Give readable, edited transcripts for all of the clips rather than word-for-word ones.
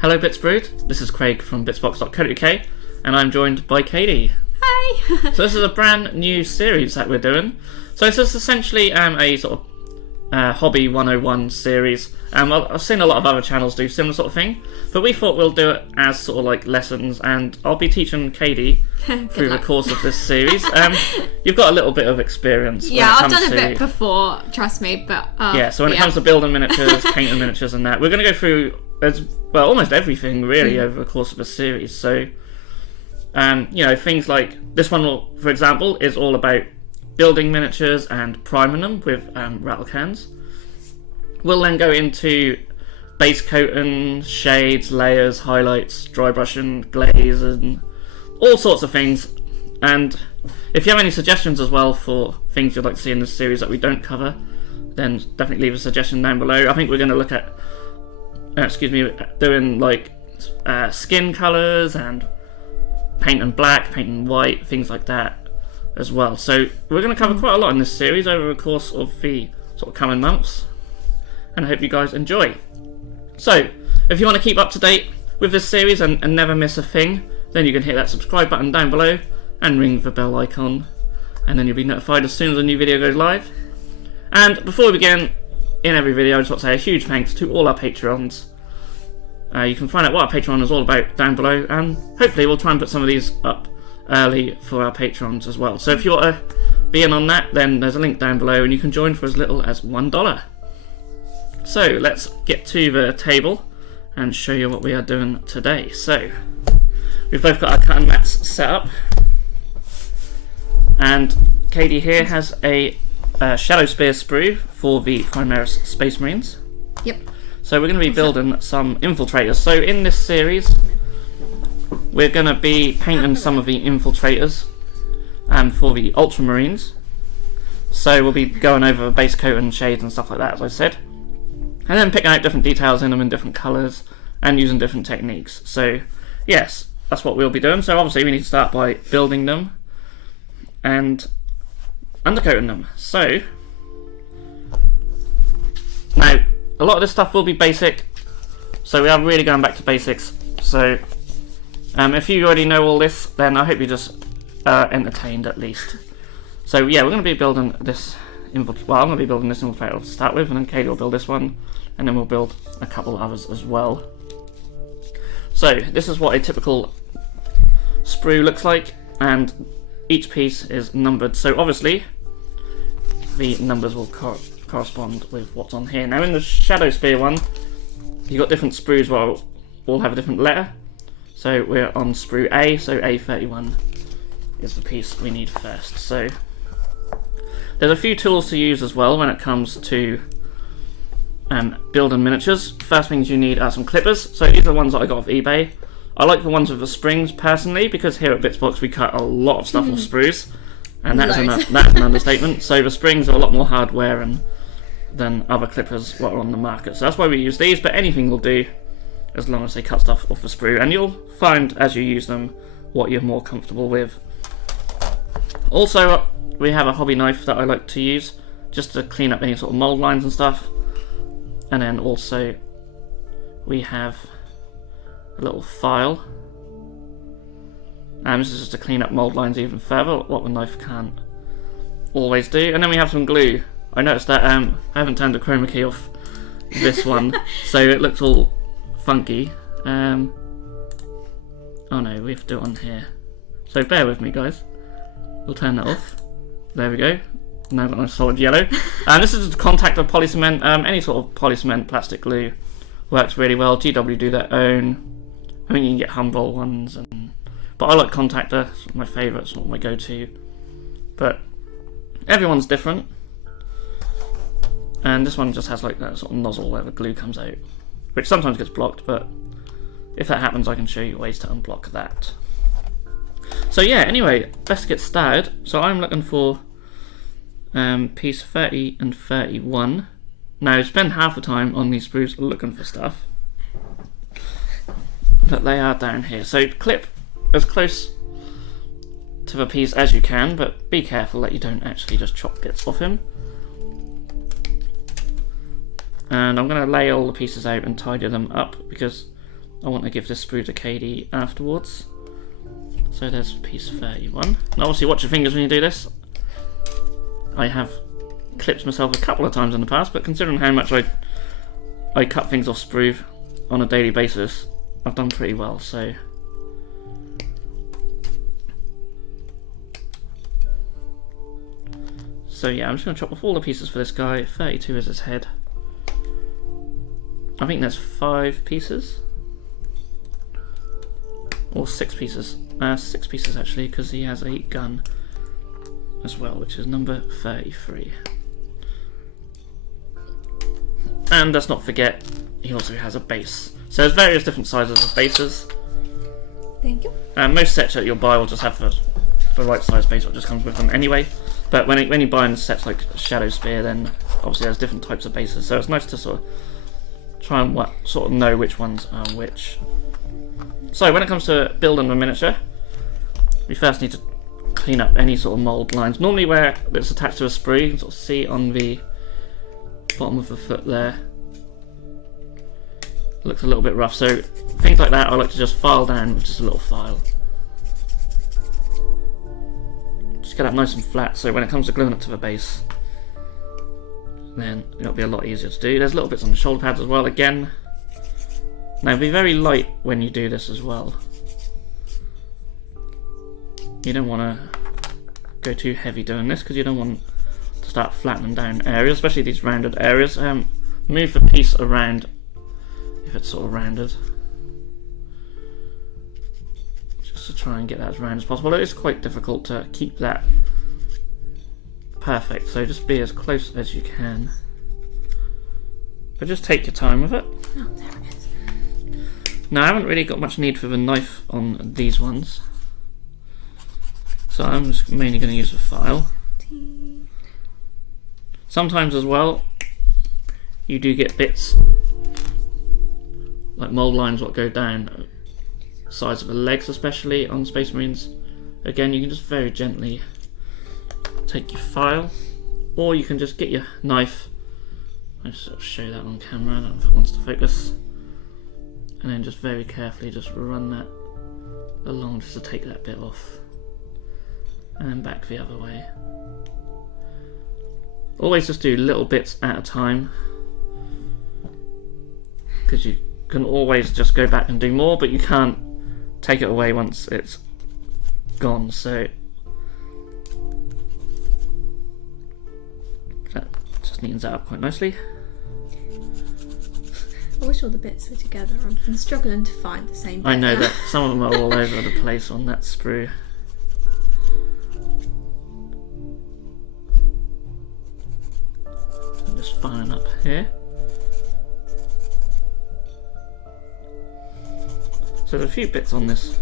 Hello Bitsbrood, this is Craig from Bitzbox.co.uk and I'm joined by Katie. Hi! So this is a brand new series that we're doing. So this is essentially a sort of Hobby 101 series. I've seen a lot of other channels do similar sort of thing, but we thought we'll do it as sort of like lessons, and I'll be teaching Katie through the course of this series. You've got a little bit of experience. Yeah, I've done a bit before, trust me, but... yeah, so when it comes to building miniatures, painting miniatures and that, we're going to go through almost everything really over the course of a series. So, you know, things like this one, will, for example, is all about building miniatures and priming them with rattle cans. We'll then go into base coating, shades, layers, highlights, dry brushing, glaze, and all sorts of things. And if you have any suggestions as well for things you'd like to see in this series that we don't cover, then definitely leave a suggestion down below. I think we're going to look at doing like skin colours and painting black, painting white, things like that as well. So we're going to cover quite a lot in this series over the course of the sort of coming months, and I hope you guys enjoy. So if you want to keep up to date with this series and never miss a thing, then you can hit that subscribe button down below and ring the bell icon, and then you'll be notified as soon as a new video goes live. And before we begin, in every video I just want to say a huge thanks to all our Patreons. You can find out what our Patreon is all about down below, and hopefully we'll try and put some of these up early for our Patrons as well. So if you want to be in on that, then there's a link down below and you can join for as little as $1. So let's get to the table and show you what we are doing today. So we've both got our cutting mats set up, and Katie here has a Shadow Spear sprue for the Primaris Space Marines. Yep. So we're going to be building some infiltrators. So in this series, we're going to be painting some of the infiltrators for the Ultramarines. So we'll be going over base coat and shades and stuff like that, as I said. And then picking out different details in them in different colours and using different techniques. So yes, that's what we'll be doing. So obviously we need to start by building them and undercoating them. So now a lot of this stuff will be basic, so we are really going back to basics. So if you already know all this, then I hope you're just entertained at least. So yeah, we're going to be building this infiltrator. Well, I'm going to be building this infiltrator to start with, and then Katie will build this one, and then we'll build a couple others as well. So this is what a typical sprue looks like, and each piece is numbered. So obviously the numbers will correspond with what's on here. Now in the Shadow Spear one, you've got different sprues where all have a different letter. So we're on sprue A, so A31 is the piece we need first. So there's a few tools to use as well when it comes to building miniatures. First things you need are some clippers. So these are the ones that I got off eBay. I like the ones with the springs personally, because here at Bitzbox we cut a lot of stuff off sprues, and that is an understatement. So the springs are a lot more hard wearing than other clippers that are on the market. So that's why we use these, but anything will do as long as they cut stuff off the sprue, and you'll find as you use them what you're more comfortable with. Also, we have a hobby knife that I like to use just to clean up any sort of mold lines and stuff. And then also we have a little file, and this is just to clean up mold lines even further, what the knife can't always do. And then we have some glue. I noticed that I haven't turned the chroma key off this one, so it looks all funky. Oh no, we have to do it on here. So bear with me, guys. We'll turn that off. There we go. Now I've got a solid yellow. This is just contact of polycement. Any sort of polycement plastic glue works really well. GW do their own. I mean, you can get Humboldt ones, but I like Contactor. It's my favourite, it's not my go-to. But everyone's different. And this one just has like that sort of nozzle where the glue comes out, which sometimes gets blocked, but if that happens I can show you ways to unblock that. So yeah, anyway, let's get started. So I'm looking for piece 30 and 31. Now I spend half the time on these sprues looking for stuff, but they are down here. So clip as close to the piece as you can, but be careful that you don't actually just chop bits off him. And I'm going to lay all the pieces out and tidy them up, because I want to give this sprue to Katie afterwards. So there's piece 31. And obviously watch your fingers when you do this. I have clipped myself a couple of times in the past, but considering how much I cut things off sprue on a daily basis, I've done pretty well, so. So yeah, I'm just going to chop off all the pieces for this guy. 32 is his head. I think there's 5 pieces. Or 6 pieces. 6 pieces actually, because he has a gun as well, which is number 33. And let's not forget, he also has a base. So there's various different sizes of bases. Thank you. Most sets that you'll buy will just have the right size base, what just comes with them anyway. But when you buy in sets like Shadow Spear, then obviously there's different types of bases. So it's nice to sort of try and sort of know which ones are which. So when it comes to building a miniature, we first need to clean up any sort of mould lines. Normally where it's attached to a sprue, you can sort of see on the bottom of the foot there. It looks a little bit rough, so things like that I like to just file down with just a little file. Just get that nice and flat, so when it comes to gluing it to the base, then it'll be a lot easier to do. There's little bits on the shoulder pads as well, again. Now be very light when you do this as well. You don't want to go too heavy doing this, because you don't want to start flattening down areas, especially these rounded areas. Move the piece around if it's sort of rounded, just to try and get that as round as possible. It is quite difficult to keep that perfect, so just be as close as you can, but just take your time with it. Oh, there it is. Now I haven't really got much need for the knife on these ones, so I'm just mainly going to use a file. Sometimes as well you do get bits like mould lines what go down sides of the legs, especially on Space Marines. Again, you can just very gently take your file, or you can just get your knife. I'll just sort of show that on camera, I don't know if it wants to focus, and then just very carefully just run that along just to take that bit off, and then back the other way. Always just do little bits at a time, because you can always just go back and do more, but you can't take it away once it's gone, so that just neatens that up quite nicely. I wish all the bits were together. I'm struggling to find the same bit. I know now. that some of them are all over the place on that sprue. I'm just filing up here. So there's a few bits on this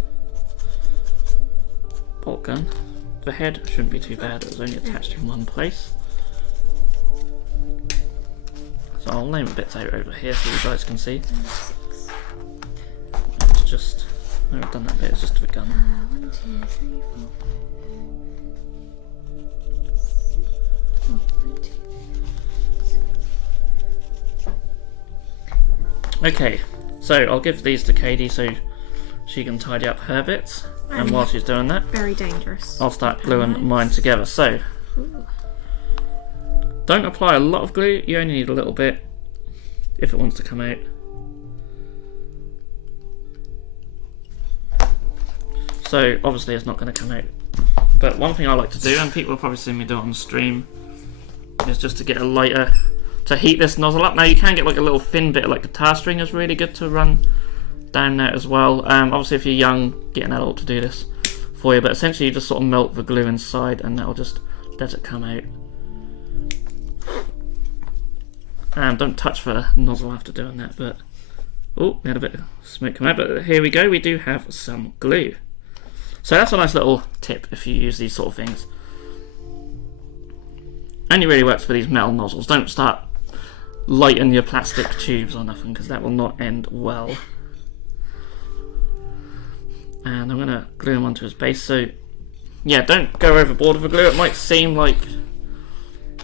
bolt gun. The head shouldn't be too bad, it was only attached in one place. So I'll lay my bits out over here so you guys can see. It's just, no, I've done that bit, it's just the gun. 1, 2, 3, 4, 5, 6. Oh, 1, 2. Okay, so I'll give these to Katie so she can tidy up her bits, and while she's doing that, Very dangerous. I'll start gluing mine together. So, Ooh. don't apply a lot of glue, you only need a little bit if it wants to come out. So obviously it's not going to come out, but one thing I like to do, and people have probably seen me do it on stream, is just to get a lighter to heat this nozzle up. Now you can get like a little thin bit like guitar string is really good to run down there as well. Obviously if you're young, get an adult to do this for you, but essentially you just sort of melt the glue inside and that'll just let it come out. And don't touch the nozzle after doing that, but oh, we had a bit of smoke come out, but here we go, we do have some glue. So that's a nice little tip if you use these sort of things. Only really works for these metal nozzles. Don't start lighting your plastic tubes or nothing, because that will not end well. And I'm going to glue him onto his base. So yeah, don't go overboard with the glue. It might seem like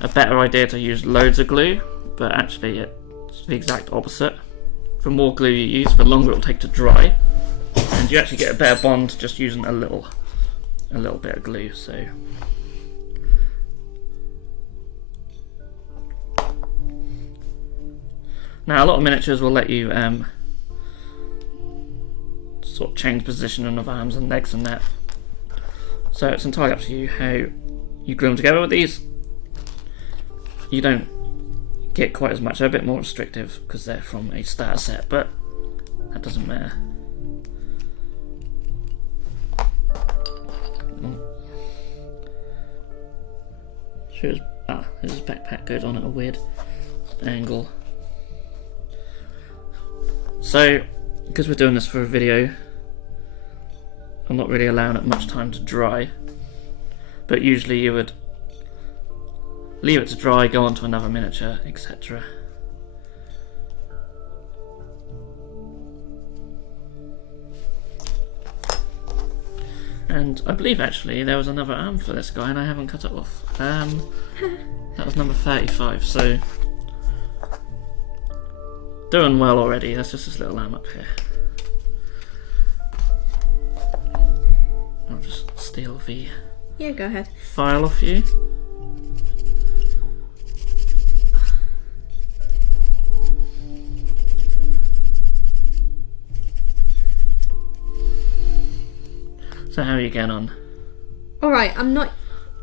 a better idea to use loads of glue, but actually it's the exact opposite. the more glue you use, the longer it'll take to dry, and you actually get a better bond just using a little bit of glue. So now a lot of miniatures will let you sort of change position of arms and legs and that. So it's entirely up to you how you glue them together. With these, you don't get quite as much. They're a bit more restrictive because they're from a starter set, but that doesn't matter. Sure, his backpack goes on at a weird angle. So, because we're doing this for a video, I'm not really allowing it much time to dry, but usually you would leave it to dry, go on to another miniature, etc. And I believe actually there was another arm for this guy and I haven't cut it off. That was number 35, so doing well already. That's just this little arm up here. I'll just steal the go ahead. file off you. So how are you getting on? Alright, I'm not...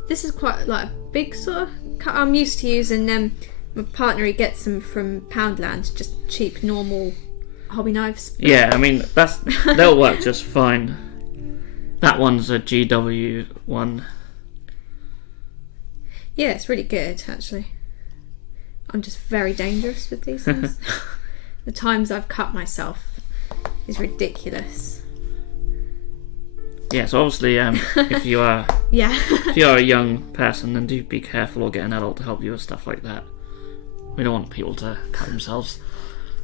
This is quite like a big sort of cut. I'm used to using my partner, he gets them from Poundland, just cheap, normal hobby knives. Yeah, I mean, they'll work just fine. That one's a GW one. Yeah, it's really good, actually. I'm just very dangerous with these things. The times I've cut myself is ridiculous. Yeah, so obviously, if you are if you are a young person, then do be careful or get an adult to help you with stuff like that. We don't want people to cut themselves.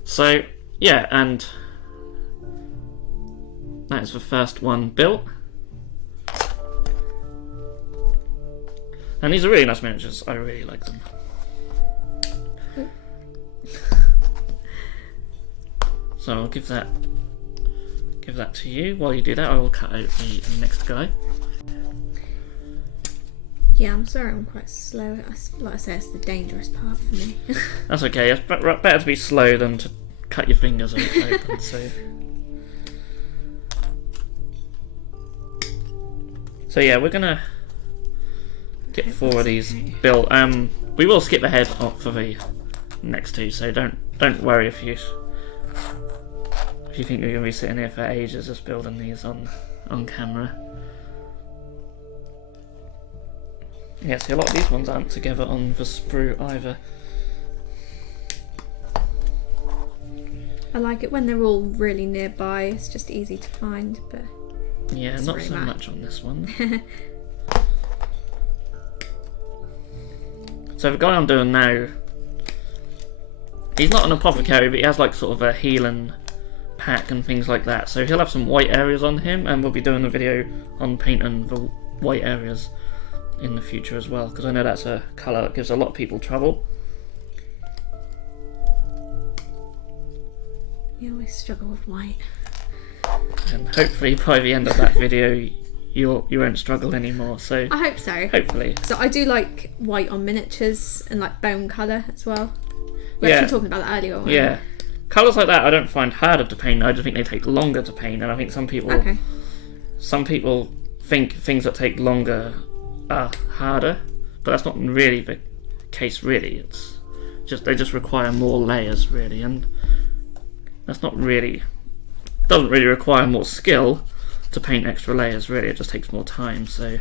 So yeah, and that is the first one built. And these are really nice miniatures. I really like them. So I'll give that to you. While you do that, I will cut out the next guy. Yeah, I'm sorry I'm quite slow. Like I say, it's the dangerous part for me. That's okay. It's better to be slow than to cut your fingers open. So yeah, we're gonna get 4 of these built. We will skip ahead for the next two, so don't worry if you think you're gonna be sitting here for ages just building these on camera. Yeah, see, a lot of these ones aren't together on the sprue either. I like it when they're all really nearby. It's just easy to find, but yeah, not so much on this one. So the guy I'm doing now, he's not an apothecary, but he has like sort of a healing pack and things like that. So he'll have some white areas on him, and we'll be doing a video on painting the white areas in the future as well, because I know that's a colour that gives a lot of people trouble. You always struggle with white. And hopefully by the end of that video you won't struggle anymore. So I hope so. Hopefully. So I do like white on miniatures and like bone colour as well. We were actually talking about that earlier on. Yeah. Colours like that I don't find harder to paint, I just think they take longer to paint, and I think some people think things that take longer are harder, but that's not really the case really. It's just they just require more layers really, and that's not really doesn't really require more skill to paint extra layers really, it just takes more time. So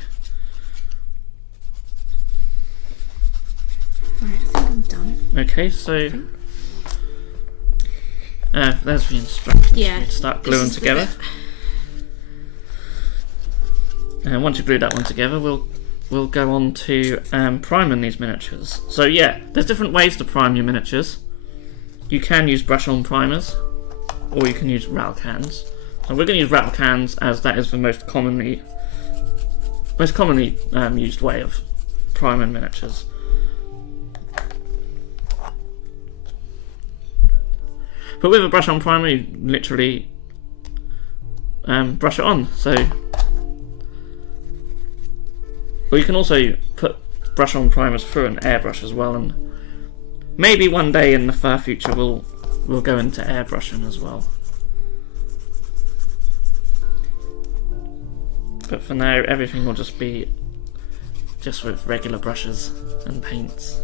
right, I think I'm done. okay, so there's the instructions. Yeah, to start gluing together. And once you've glued that one together, we'll go on to priming these miniatures. So yeah, there's different ways to prime your miniatures. You can use brush-on primers, or you can use rattle cans. So we're going to use rattle cans as that is the most commonly used way of priming miniatures. But with a brush on primer, you literally brush it on. So, or you can also put brush on primers through an airbrush as well, and maybe one day in the far future we'll go into airbrushing as well. But for now, everything will just be just with regular brushes and paints.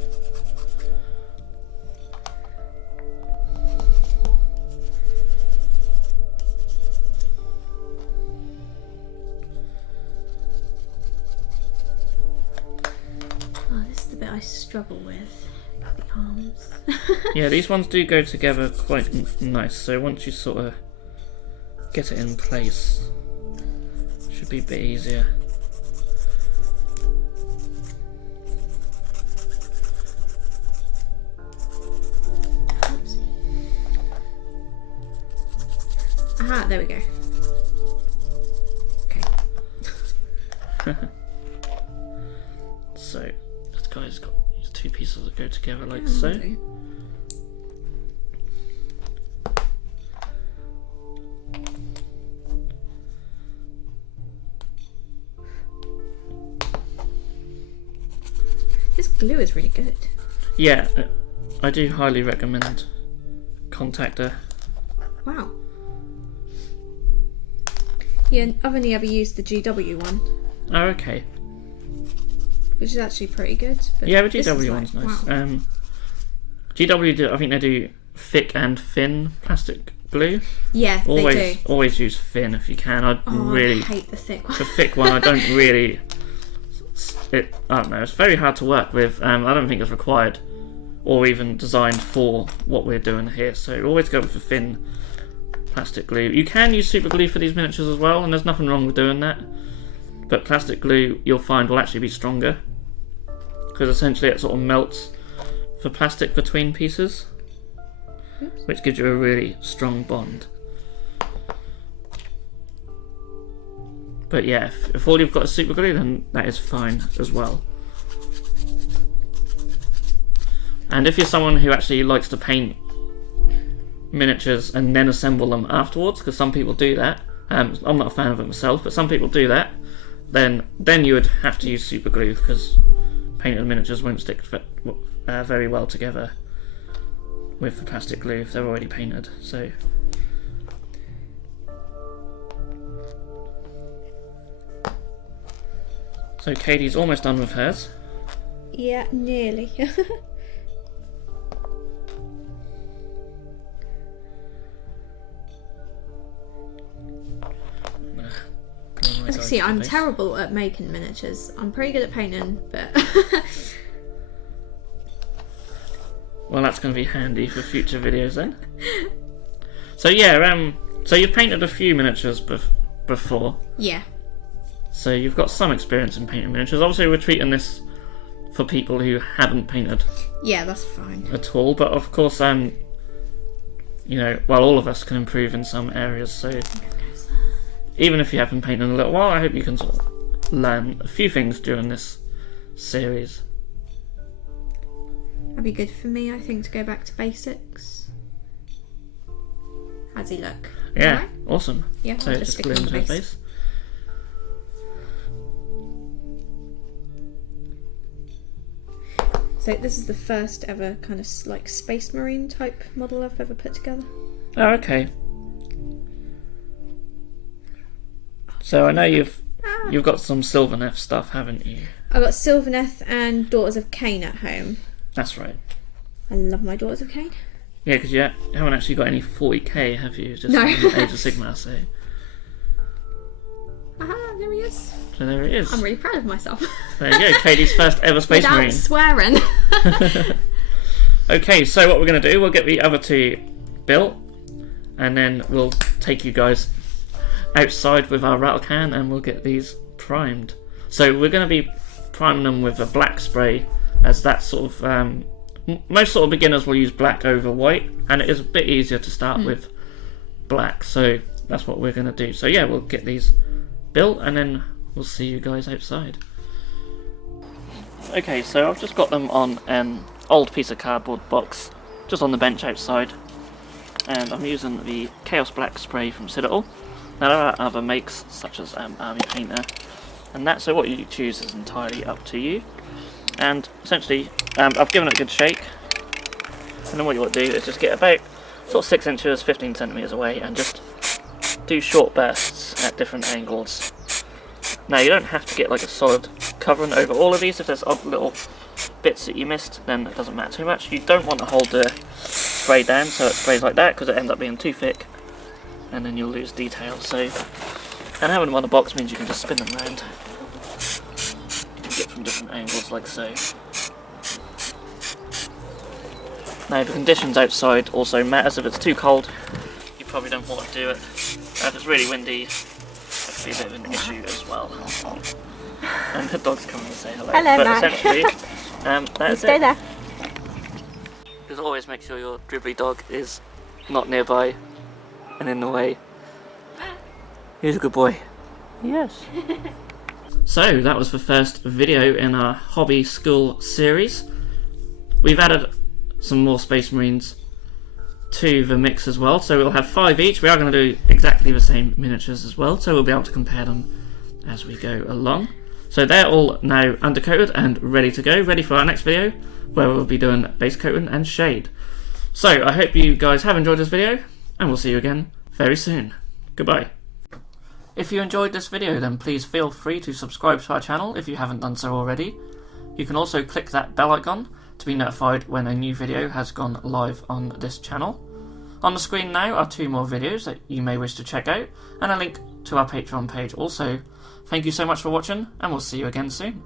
Oh, this is the bit I struggle with. The arms. Yeah, these ones do go together quite nice, so once you sort of get it in place, it should be a bit easier. Oops. Aha, there we go. Okay. So, this guy's got these two pieces that go together like so. Okay. This glue is really good. Yeah, I do highly recommend Contactor. Wow. Yeah, I've only ever used the GW one, Oh, okay. which is actually pretty good. But Yeah, the this is GW like, one's nice. wow. GW, I think they do thick and thin plastic glue. Yeah, they do. Always use thin if you can. I really hate the thick one. the thick one. I don't really. I don't know. It's very hard to work with. I don't think it's required or even designed for what we're doing here. So always go with the thin plastic glue. You can use super glue for these miniatures as well, and there's nothing wrong with doing that. But plastic glue, you'll find, will actually be stronger because essentially it sort of melts the plastic between pieces, which gives you a really strong bond. But yeah, if all you've got is super glue, then that is fine as well. And if you're someone who actually likes to paint miniatures and then assemble them afterwards, because some people do that, I'm not a fan of it myself, but some people do that, then you would have to use super glue because painted miniatures won't stick very well together with the plastic glue if they're already painted. So Katie's almost done with hers. Yeah, nearly. See, I'm terrible at making miniatures. I'm pretty good at painting, but well, that's going to be handy for future videos then. So yeah, so you've painted a few miniatures before. yeah. So you've got some experience in painting miniatures. Obviously, we're treating this for people who haven't painted Yeah, that's fine. at all. But of course, you know, well, all of us can improve in some areas. So even if you haven't painted in a little while, I hope you can sort of learn a few things during this series. That'd be good for me, I think, to go back to basics. How's he look? Yeah, Alright? awesome. Yeah, So I'll just stick glue on into the his base. base. So this is the first ever kind of like Space Marine type model I've ever put together. Oh, okay. So I know you've got some Sylvaneth stuff, haven't you? I've got Sylvaneth and Daughters of Cain at home. That's right. I love my Daughters of Cain. Yeah, because you haven't actually got any 40k, have you? Just No. Age of Sigmar, so Aha, there he is. there it is. I'm really proud of myself. There you go, Katie's first ever Space Without Marine. swearing. Okay, so what we're going to do, we'll get the other two built, and then we'll take you guys outside with our rattle can and we'll get these primed. So we're going to be priming them with a black spray, as that sort of most sort of beginners will use black over white, and it is a bit easier to start with black, so that's what we're going to do. So yeah, we'll get these built and then we'll see you guys outside. Okay, so I've just got them on an old piece of cardboard box just on the bench outside, and I'm using the Chaos Black spray from Citadel. Now there are other makes such as Army Painter and that, so what you choose is entirely up to you. And essentially I've given it a good shake, and then what you want to do is just get about sort of 6 inches, 15 centimeters away, and just do short bursts at different angles. Now you don't have to get like a solid covering over all of these. If there's odd little bits that you missed, then it doesn't matter too much. You don't want to hold the spray down so it sprays like that, because it ends up being too thick and then you'll lose detail. So, and having them on the box means you can just spin them around. You can get from different angles like so. Now the conditions outside also matters. If it's too cold, you probably don't want to do it. If it's really windy, that could be a bit of an issue as well. And the dog's coming to say hello. Hello, but Matt. essentially, that's Stay it. there. Just always make sure your dribbly dog is not nearby and in the way. He's a good boy. Yes. So that was the first video in our hobby school series. We've added some more Space Marines to the mix as well, so we'll have 5 each. We are going to do exactly the same miniatures as well, so we'll be able to compare them as we go along. So they're all now undercoated and ready to go, ready for our next video, where we'll be doing base coating and shade. So I hope you guys have enjoyed this video, and we'll see you again very soon. Goodbye. If you enjoyed this video, then please feel free to subscribe to our channel if you haven't done so already. You can also click that bell icon to be notified when a new video has gone live on this channel. On the screen now are 2 more videos that you may wish to check out, and a link to our Patreon page also. Thank you so much for watching, and we'll see you again soon.